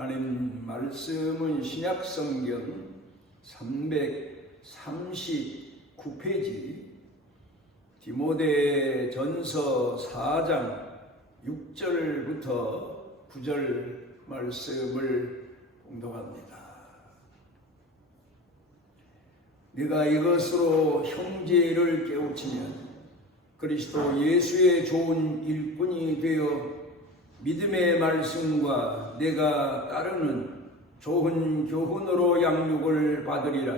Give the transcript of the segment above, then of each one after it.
하나님 말씀은 신약성경 339페이지 디모데전서 4장 6절부터 9절 말씀을 봉독합니다. 네가 이것으로 형제를 깨우치면 그리스도 예수의 좋은 일꾼이 되어 믿음의 말씀과 내가 따르는 좋은 교훈으로 양육을 받으리라.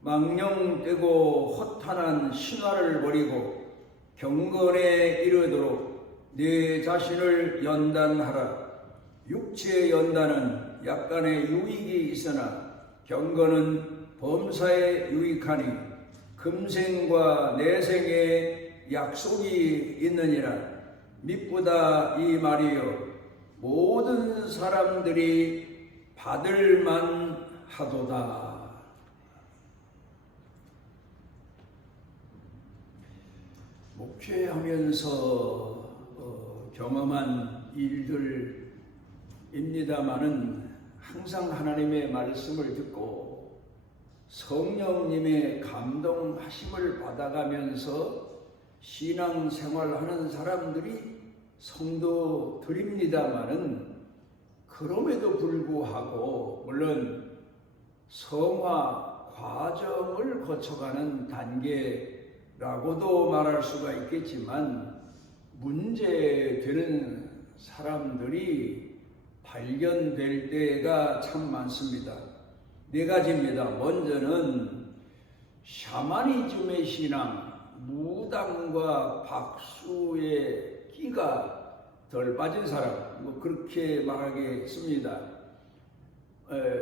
망령되고 허탄한 신화를 버리고 경건에 이르도록 내 자신을 연단하라. 육체의 연단은 약간의 유익이 있으나 경건은 범사에 유익하니 금생과 내생에 약속이 있느니라. 미쁘다 이 말이요 모든 사람들이 받을 만하도다. 목회하면서 경험한 일들입니다마는 항상 하나님의 말씀을 듣고 성령님의 감동하심을 받아가면서 신앙생활하는 사람들이 성도들입니다마는 그럼에도 불구하고 물론 성화 과정을 거쳐가는 단계라고도 말할 수가 있겠지만 문제되는 사람들이 발견될 때가 참 많습니다. 네 가지입니다. 먼저는 샤머니즘의 신앙, 무당과 박수의 끼가 덜 빠진 사람, 그렇게 말하겠습니다.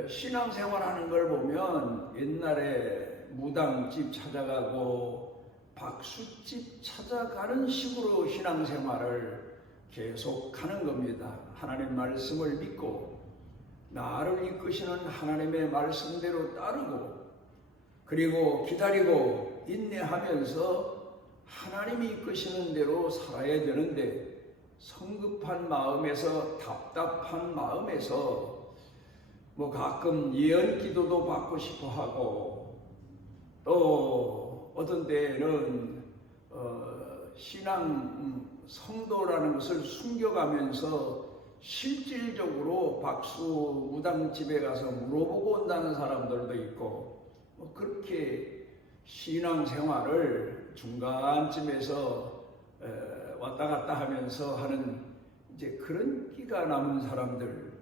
신앙생활하는 걸 보면 옛날에 무당집 찾아가고 박수집 찾아가는 식으로 신앙생활을 계속하는 겁니다. 하나님 말씀을 믿고 나를 이끄시는 하나님의 말씀대로 따르고 그리고 기다리고 인내하면서 하나님이 이끄시는 대로 살아야 되는데 성급한 마음에서 답답한 마음에서 가끔 예언 기도도 받고 싶어 하고 또 어떤 때는 신앙 성도라는 것을 숨겨가면서 실질적으로 박수 무당집에 가서 물어보고 온다는 사람들도 있고 그렇게 신앙생활을 중간쯤에서 왔다 갔다 하면서 하는 이제 그런 끼가 남은 사람들.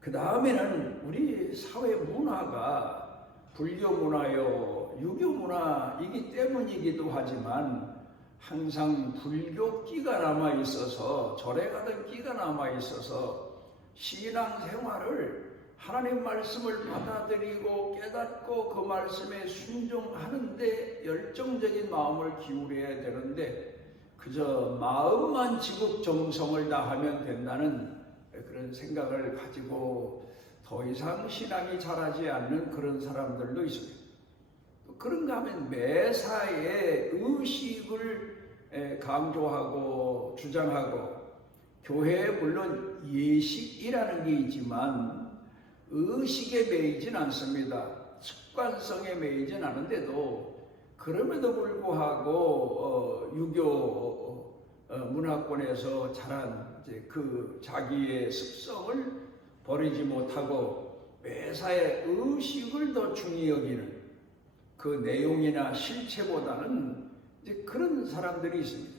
그 다음에는 우리 사회 문화가 불교 문화요, 유교 문화이기 때문이기도 하지만 항상 불교 끼가 남아 있어서 절에 가던 끼가 남아 있어서 신앙생활을 하나님 말씀을 받아들이고 깨닫고 그 말씀에 순종하는데 열정적인 마음을 기울여야 되는데 그저 마음만 지극정성을 다하면 된다는 그런 생각을 가지고 더 이상 신앙이 자라지 않는 그런 사람들도 있습니다. 그런가 하면 매사에 의식을 강조하고 주장하고 교회에 물론 예식이라는 게 있지만 의식에 매이진 않습니다. 습관성에 매이진 않은데도 그럼에도 불구하고 유교 문화권에서 자란 이제 그 자기의 습성을 버리지 못하고 매사에 의식을 더 중히 여기는 그 내용이나 실체보다는 이제 그런 사람들이 있습니다.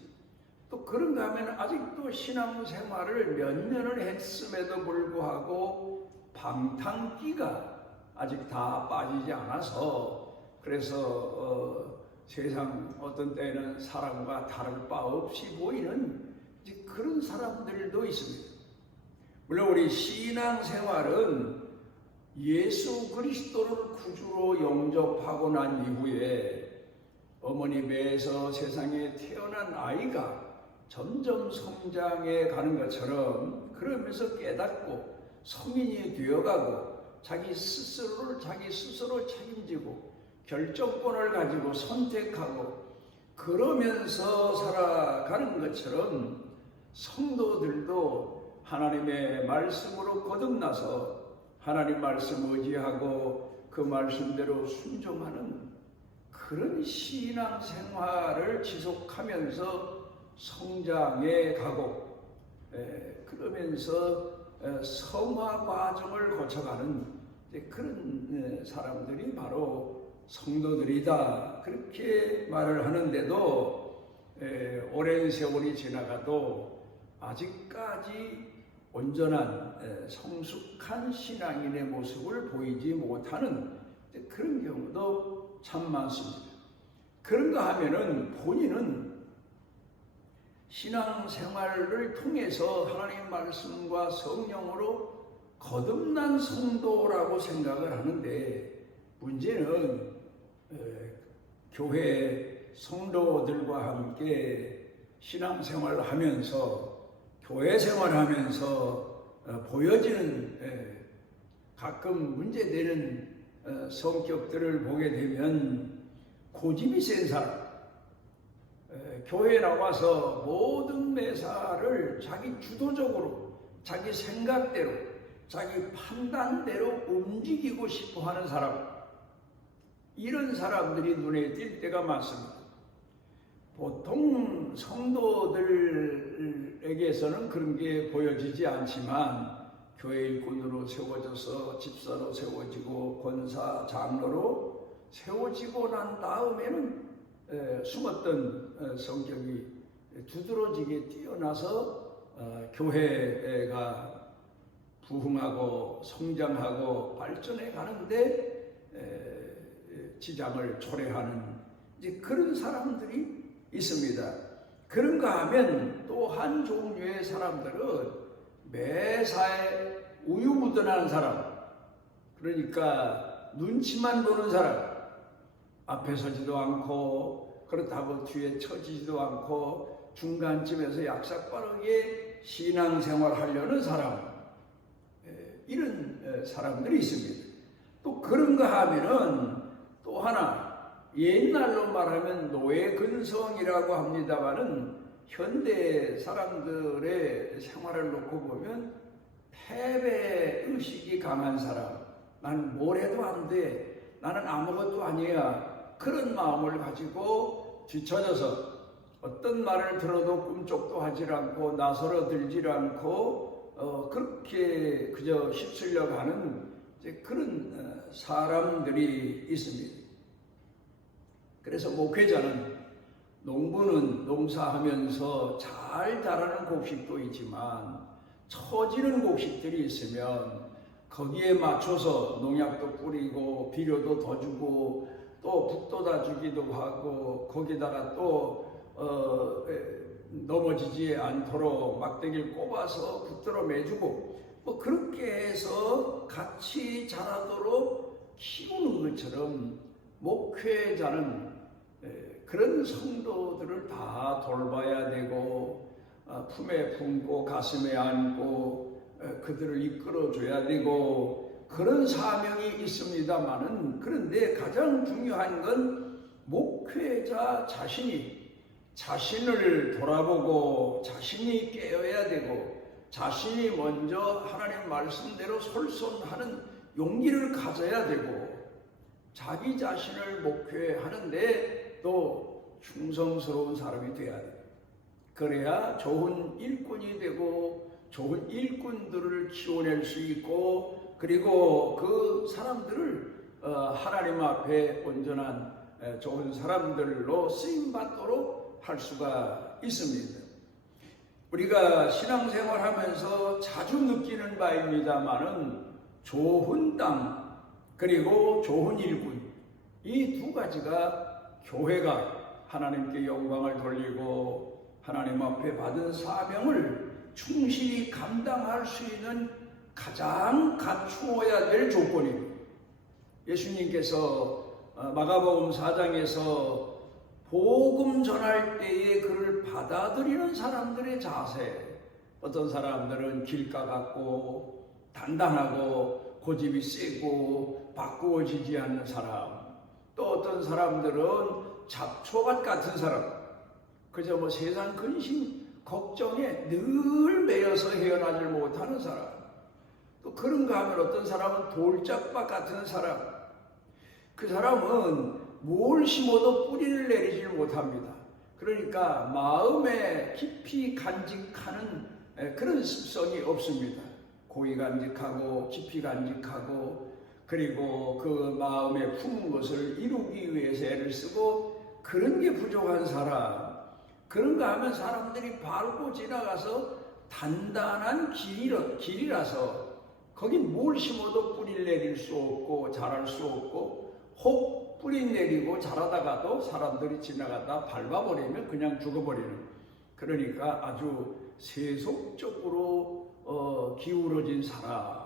또 그런가 하면 아직도 신앙생활을 몇 년을 했음에도 불구하고 방탕기가 아직 다 빠지지 않아서 그래서 세상 어떤 때는 사람과 다를 바 없이 보이는 이제 그런 사람들도 있습니다. 물론 우리 신앙생활은 예수 그리스도를 구주로 영접하고 난 이후에 어머니 배에서 세상에 태어난 아이가 점점 성장해 가는 것처럼 그러면서 깨닫고 성인이 되어가고 자기 스스로 책임지고 결정권을 가지고 선택하고 그러면서 살아가는 것처럼 성도들도 하나님의 말씀으로 거듭나서 하나님 말씀 의지하고 그 말씀대로 순종하는 그런 신앙생활을 지속하면서 성장해 가고 그러면서 성화 과정을 거쳐가는 그런 사람들이 바로 성도들이다, 그렇게 말을 하는데도 오랜 세월이 지나가도 아직까지 온전한 성숙한 신앙인의 모습을 보이지 못하는 그런 경우도 참 많습니다. 그런가 하면은 본인은 신앙생활을 통해서 하나님 말씀과 성령으로 거듭난 성도라고 생각을 하는데, 문제는 교회 성도들과 함께 신앙생활을 하면서 교회 생활하면서 보여지는 가끔 문제되는 성격들을 보게 되면 고집이 센 사람, 교회에 나와서 모든 매사를 자기 주도적으로 자기 생각대로 자기 판단대로 움직이고 싶어하는 사람, 이런 사람들이 눈에 띌 때가 많습니다. 보통 성도들에게서는 그런 게 보여지지 않지만 교회 일꾼으로 세워져서 집사로 세워지고 권사, 장로로 세워지고 난 다음에는 숨었던 성격이 두드러지게 뛰어나서 교회가 부흥하고 성장하고 발전해 가는데 지장을 초래하는 이제 그런 사람들이 있습니다. 그런가 하면 또 한 종류의 사람들은 매사에 우유부단한 사람, 그러니까 눈치만 보는 사람, 앞에 서지도 않고 그렇다고 뒤에 처지지도 않고 중간쯤에서 약삭빠르게 신앙생활 하려는 사람, 이런 사람들이 있습니다. 또 그런가 하면은 또 하나, 옛날로 말하면 노예근성이라고 합니다마는 현대 사람들의 생활을 놓고 보면 패배의식이 강한 사람, 나는 뭘 해도 안 돼, 나는 아무것도 아니야, 그런 마음을 가지고 뒤처져서 어떤 말을 들어도 꿈쩍도 하질 않고 나서러 들질 않고 그렇게 그저 휩쓸려 가는 그런 사람들이 있습니다. 그래서 목회자는 농부는 농사하면서 잘 자라는 곡식도 있지만 처지는 곡식들이 있으면 거기에 맞춰서 농약도 뿌리고 비료도 더 주고 또 북돋아 주기도 하고 거기다가 또 넘어지지 않도록 막대기를 꼽아서 붙들어 매주고 뭐 그렇게 해서 같이 자라도록 키우는 것처럼 목회자는 그런 성도들을 다 돌봐야 되고 품에 품고 가슴에 안고 그들을 이끌어줘야 되고 그런 사명이 있습니다마는, 그런데 가장 중요한 건 목회자 자신이 자신을 돌아보고 자신이 깨어야 되고 자신이 먼저 하나님 말씀대로 솔선하는 용기를 가져야 되고 자기 자신을 목회하는데 또 충성스러운 사람이 돼야 돼요. 그래야 좋은 일꾼이 되고 좋은 일꾼들을 키워낼 수 있고 그리고 그 사람들을 하나님 앞에 온전한 좋은 사람들로 쓰임받도록 할 수가 있습니다. 우리가 신앙생활하면서 자주 느끼는 바입니다마는 좋은 땅 그리고 좋은 일꾼, 이 두 가지가 교회가 하나님께 영광을 돌리고 하나님 앞에 받은 사명을 충실히 감당할 수 있는 가장 갖추어야 될 조건입니다. 예수님께서 마가복음 4장에서 복음 전할 때에 그를 받아들이는 사람들의 자세, 어떤 사람들은 길가 같고 단단하고 고집이 세고 바꾸어지지 않는 사람, 또 어떤 사람들은 잡초밭 같은 사람, 그저 세상 근심 걱정에 늘 매여서 헤어나질 못하는 사람, 또 그런가 하면 어떤 사람은 돌짝밭 같은 사람, 그 사람은 뭘 심어도 뿌리를 내리질 못합니다. 그러니까 마음에 깊이 간직하는 그런 습성이 없습니다. 고이 간직하고 깊이 간직하고, 그리고 그 마음에 품은 것을 이루기 위해서 애를 쓰고, 그런 게 부족한 사람, 그런가 하면 사람들이 밟고 지나가서 단단한 길이라서 거긴 뭘 심어도 뿌리를 내릴 수 없고 자랄 수 없고, 혹 뿌리 내리고 자라다가도 사람들이 지나가다 밟아버리면 그냥 죽어버리는, 그러니까 아주 세속적으로 기울어진 사람,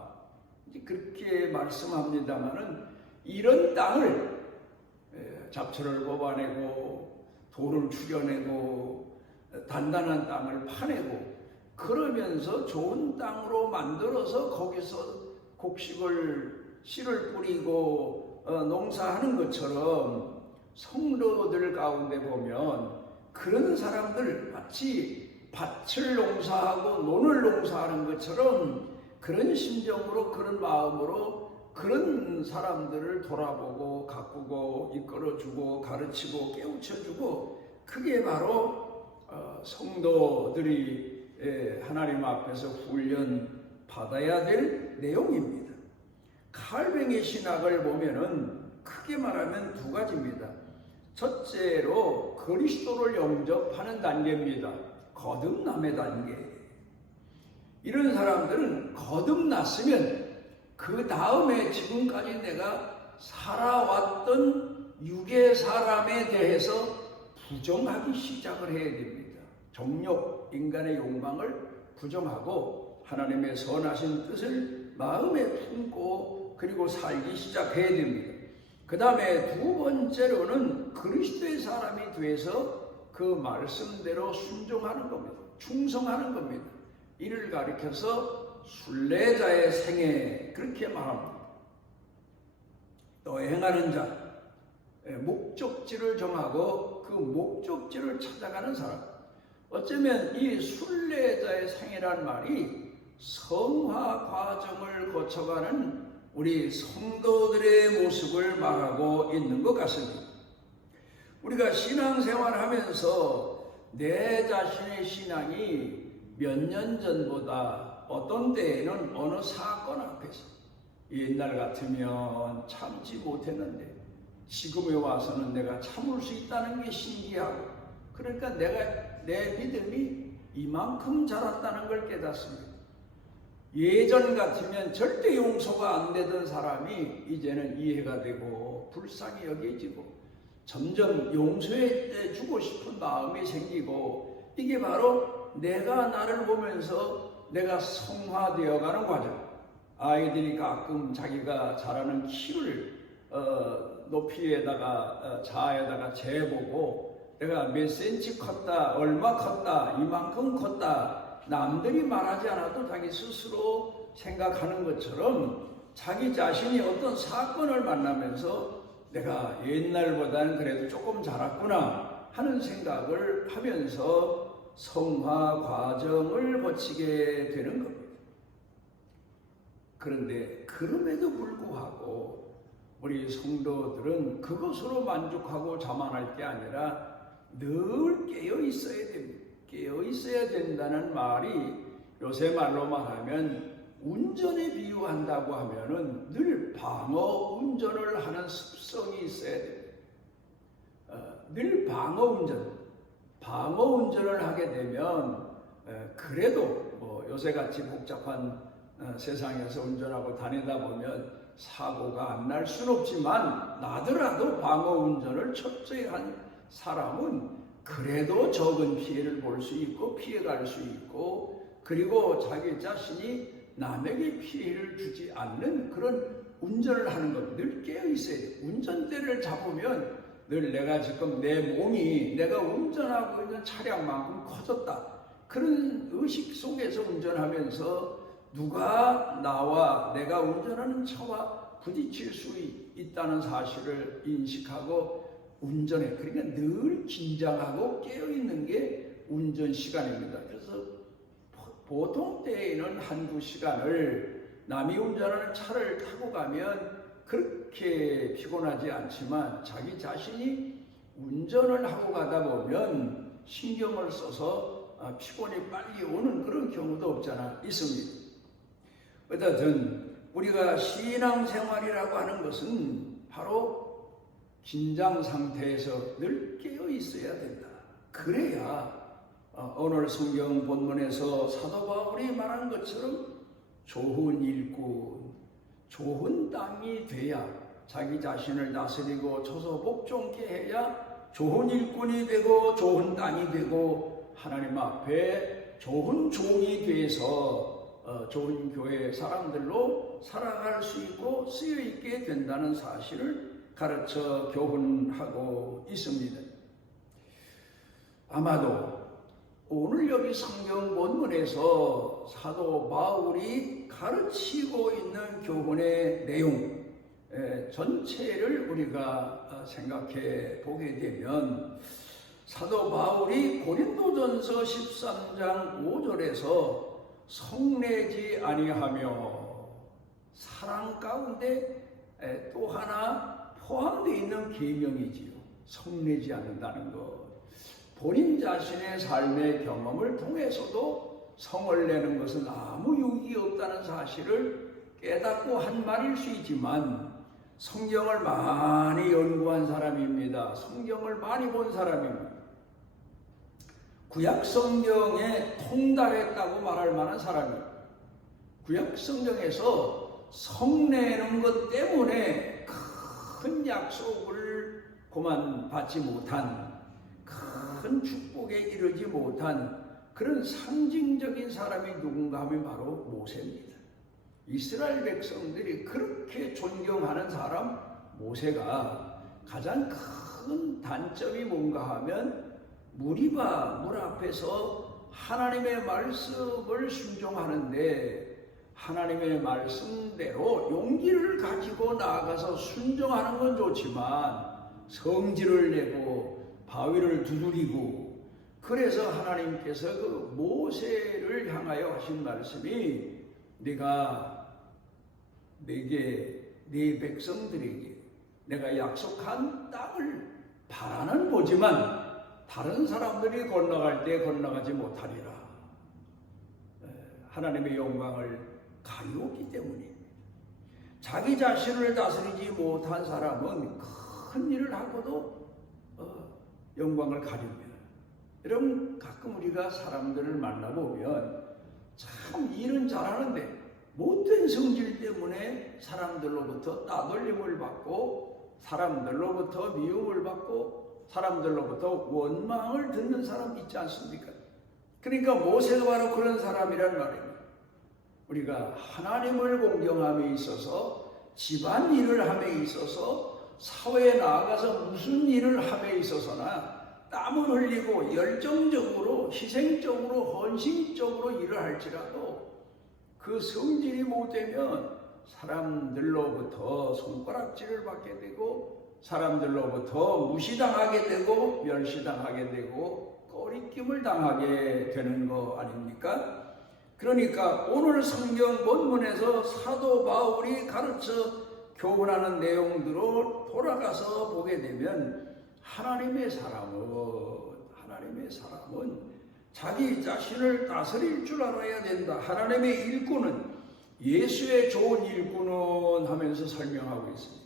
그렇게 말씀합니다마는, 이런 땅을 잡초를 뽑아내고 돌을 추려내고 단단한 땅을 파내고 그러면서 좋은 땅으로 만들어서 거기서 씨를 뿌리고 농사하는 것처럼, 성도들 가운데 보면 그런 사람들 마치 밭을 농사하고 논을 농사하는 것처럼 그런 심정으로, 그런 마음으로 그런 사람들을 돌아보고 가꾸고 이끌어주고 가르치고 깨우쳐주고, 그게 바로 성도들이 하나님 앞에서 훈련 받아야 될 내용입니다. 칼뱅의 신학을 보면은 크게 말하면 두 가지입니다. 첫째로 그리스도를 영접하는 단계입니다. 거듭남의 단계. 이런 사람들은 거듭났으면 그 다음에 지금까지 내가 살아왔던 육의 사람에 대해서 부정하기 시작을 해야 됩니다. 정욕, 인간의 욕망을 부정하고 하나님의 선하신 뜻을 마음에 품고 그리고 살기 시작해야 됩니다. 그 다음에 두 번째로는 그리스도의 사람이 돼서 그 말씀대로 순종하는 겁니다. 충성하는 겁니다. 이를 가리켜서 순례자의 생애, 그렇게 말합니다. 또 행하는 자, 목적지를 정하고 그 목적지를 찾아가는 사람. 어쩌면 이 순례자의 생애란 말이 성화 과정을 거쳐가는 우리 성도들의 모습을 말하고 있는 것 같습니다. 우리가 신앙생활하면서 내 자신의 신앙이 몇 년 전보다 어떤 때에는 어느 사건 앞에서, 옛날 같으면 참지 못했는데 지금에 와서는 내가 참을 수 있다는 게 신기하고, 그러니까 내 믿음이 이만큼 자랐다는 걸 깨닫습니다. 예전 같으면 절대 용서가 안 되던 사람이 이제는 이해가 되고 불쌍히 여겨지고 점점 용서해 주고 싶은 마음이 생기고, 이게 바로 내가 나를 보면서 내가 성화되어가는 과정. 아이들이 가끔 자기가 자라는 키를 높이에다가 자에다가 재보고 내가 몇 센치 컸다, 얼마 컸다, 이만큼 컸다, 남들이 말하지 않아도 자기 스스로 생각하는 것처럼 자기 자신이 어떤 사건을 만나면서 내가 옛날보다는 그래도 조금 자랐구나 하는 생각을 하면서 성화 과정을 거치게 되는 겁니다. 그런데 그럼에도 불구하고 우리 성도들은 그것으로 만족하고 자만할 게 아니라 늘 깨어 있어야 됩니다. 깨어 있어야 된다는 말이 요새 말로 말하면 운전에 비유한다고 하면은 늘 방어 운전을 하는 습성이 있어야 됩니다. 늘 방어 운전을 하게 되면 그래도 뭐 요새같이 복잡한 세상에서 운전하고 다니다 보면 사고가 안 날 수는 없지만, 나더라도 방어 운전을 철저히 한 사람은 그래도 적은 피해를 볼 수 있고 피해갈 수 있고, 그리고 자기 자신이 남에게 피해를 주지 않는 그런 운전을 하는 것, 늘 깨어 있어야 돼요. 운전대를 잡으면 늘 내가 지금 내 몸이 내가 운전하고 있는 차량만큼 커졌다, 그런 의식 속에서 운전하면서 누가 나와 내가 운전하는 차와 부딪힐 수 있다는 사실을 인식하고 운전해. 그러니까 늘 긴장하고 깨어있는 게 운전 시간입니다. 그래서 보통 때에는 한두 시간을 남이 운전하는 차를 타고 가면 그렇게 피곤하지 않지만 자기 자신이 운전을 하고 가다 보면 신경을 써서 피곤이 빨리 오는 그런 경우도 없잖아 있습니다. 어쨌든 우리가 신앙생활이라고 하는 것은 바로 긴장 상태에서 늘 깨어 있어야 된다. 그래야 오늘 성경 본문에서 사도 바울이 말한 것처럼 좋은 일꾼, 좋은 땅이 돼야 자기 자신을 다스리고 쳐서 복종케 해야 좋은 일꾼이 되고 좋은 땅이 되고 하나님 앞에 좋은 종이 돼서 좋은 교회 사람들로 살아갈 수 있고 쓰여 있게 된다는 사실을 가르쳐 교훈하고 있습니다. 아마도 오늘 여기 성경 본문에서 사도 바울이 가르치고 있는 교훈의 내용 전체를 우리가 생각해 보게 되면 사도 바울이 고린도전서 13장 5절에서 성내지 아니하며 사랑 가운데 또 하나 포함되어 있는 계명이지요. 성내지 않는다는 것. 본인 자신의 삶의 경험을 통해서도 성을 내는 것은 아무 유익이 없다는 사실을 깨닫고 한 말일 수 있지만 성경을 많이 연구한 사람입니다. 성경을 많이 본 사람입니다. 구약 성경에 통달했다고 말할 만한 사람입니다. 구약 성경에서 성내는 것 때문에 큰 약속을 그만 받지 못한 큰 축복에 이르지 못한 그런 상징적인 사람이 누군가 하면 바로 모세입니다. 이스라엘 백성들이 그렇게 존경하는 사람 모세가 가장 큰 단점이 뭔가 하면 무리바 물 앞에서 하나님의 말씀을 순종하는데 하나님의 말씀대로 용기를 가지고 나아가서 순종하는 건 좋지만 성질을 내고 바위를 두드리고 그래서 하나님께서 그 모세를 향하여 하신 말씀이 네가 내게 네 백성들에게 내가 약속한 땅을 바라는 보지만 다른 사람들이 건너갈 때 건너가지 못하리라. 하나님의 영광을 가리웠기 때문입니다. 자기 자신을 다스리지 못한 사람은 큰 일을 하고도 영광을 가립니다. 여러분 가끔 우리가 사람들을 만나보면 참 일은 잘하는데 못된 성질 때문에 사람들로부터 따돌림을 받고 사람들로부터 미움을 받고 사람들로부터 원망을 듣는 사람 있지 않습니까? 그러니까 모세가 바로 그런 사람이란 말입니다. 우리가 하나님을 공경함에 있어서 집안일을 함에 있어서 사회에 나아가서 무슨 일을 함에 있어서나 땀을 흘리고 열정적으로 희생적으로 헌신적으로 일을 할지라도 그 성질이 못되면 사람들로부터 손가락질을 받게 되고 사람들로부터 무시당하게 되고 멸시당하게 되고 꺼리낌을 당하게 되는 거 아닙니까? 그러니까 오늘 성경 본문에서 사도 바울이 가르쳐 교훈하는 내용들을 돌아가서 보게 되면 하나님의 사람은 자기 자신을 다스릴 줄 알아야 된다. 하나님의 일꾼은 예수의 좋은 일꾼은 하면서 설명하고 있습니다.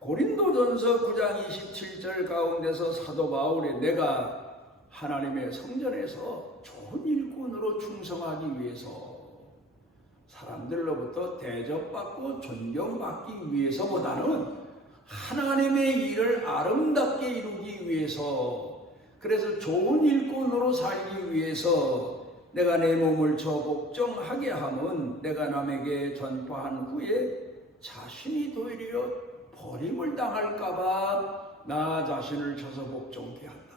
고린도전서 9장 27절 가운데서 사도 바울이 내가 하나님의 성전에서 좋은 일꾼으로 충성하기 위해서 사람들로부터 대접받고 존경받기 위해서보다는 하나님의 일을 아름답게 이루기 위해서 그래서 좋은 일꾼으로 살기 위해서 내가 내 몸을 쳐 복종하게 함은 내가 남에게 전파한 후에 자신이 도리어 버림을 당할까봐 나 자신을 쳐서 복종케 한다.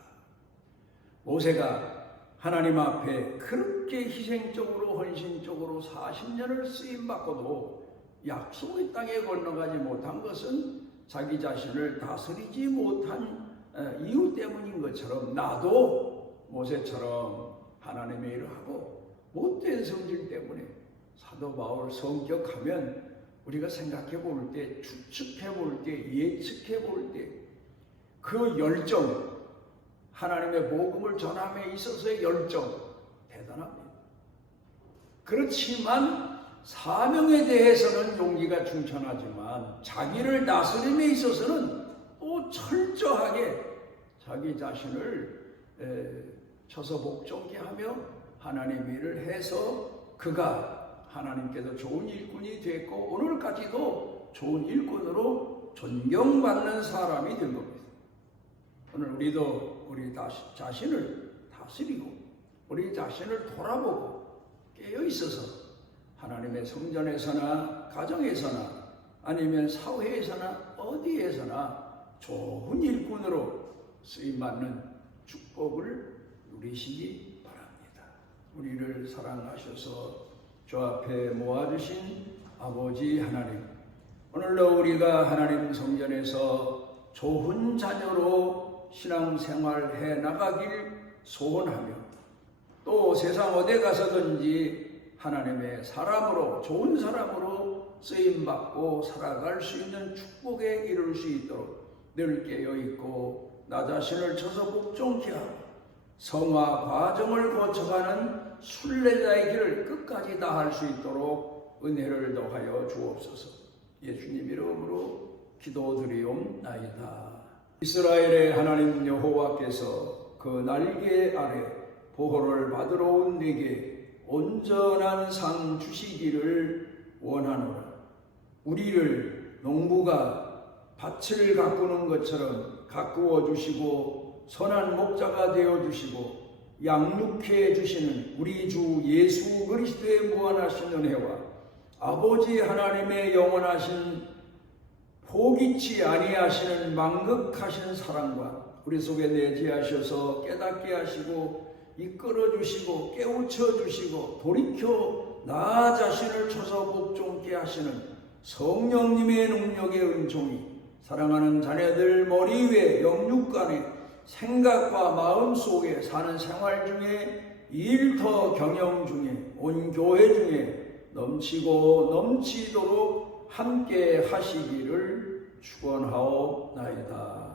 모세가 하나님 앞에 그렇게 희생적으로 헌신적으로 40년을 쓰임받고도 약속의 땅에 건너가지 못한 것은 자기 자신을 다스리지 못한 이유 때문인 것처럼 나도 모세처럼 하나님의 일을 하고 못된 성질 때문에 사도 바울 성격하면 우리가 생각해 볼 때, 추측해 볼 때, 예측해 볼 때 그 열정, 하나님의 복음을 전함에 있어서의 열정 대단합니다. 그렇지만 사명에 대해서는 용기가 충천하지만 자기를 다스림에 있어서는 또 철저하게 자기 자신을 쳐서 복종케 하며 하나님 일을 해서 그가 하나님께서 좋은 일꾼이 됐고 오늘까지도 좋은 일꾼으로 존경받는 사람이 된 겁니다. 오늘 우리도 우리 자신을 다스리고 우리 자신을 돌아보고 깨어있어서 하나님의 성전에서나 가정에서나 아니면 사회에서나 어디에서나 좋은 일꾼으로 쓰임받는 축복을 누리시기 바랍니다. 우리를 사랑하셔서 주 앞에 모아주신 아버지 하나님, 오늘도 우리가 하나님 성전에서 좋은 자녀로 신앙생활해 나가길 소원하며 또 세상 어디 가서든지 하나님의 사람으로 좋은 사람으로 쓰임받고 살아갈 수 있는 축복에 이룰 수 있도록 늘 깨어있고 나 자신을 쳐서 복종케 하고 성화 과정을 거쳐가는 순례자의 길을 끝까지 다할 수 있도록 은혜를 더하여 주옵소서. 예수님 이름으로 기도드리옵나이다. 이스라엘의 하나님 여호와께서 그 날개 아래 보호를 받으러 온 내게 온전한 상 주시기를 원하노라. 우리를 농부가 밭을 가꾸는 것처럼 가꾸어 주시고 선한 목자가 되어 주시고 양육해 주시는 우리 주 예수 그리스도의 무한하신 은혜와 아버지 하나님의 영원하신 포기치 아니하시는 만극하신 사랑과 우리 속에 내재하셔서 깨닫게 하시고 이끌어 주시고 깨우쳐 주시고 돌이켜 나 자신을 쳐서 복종케 하시는 성령님의 능력의 은총이 사랑하는 자녀들 머리 위에 영육간에 생각과 마음 속에 사는 생활 중에 일터 경영 중에 온 교회 중에 넘치고 넘치도록 함께 하시기를 축원하옵나이다.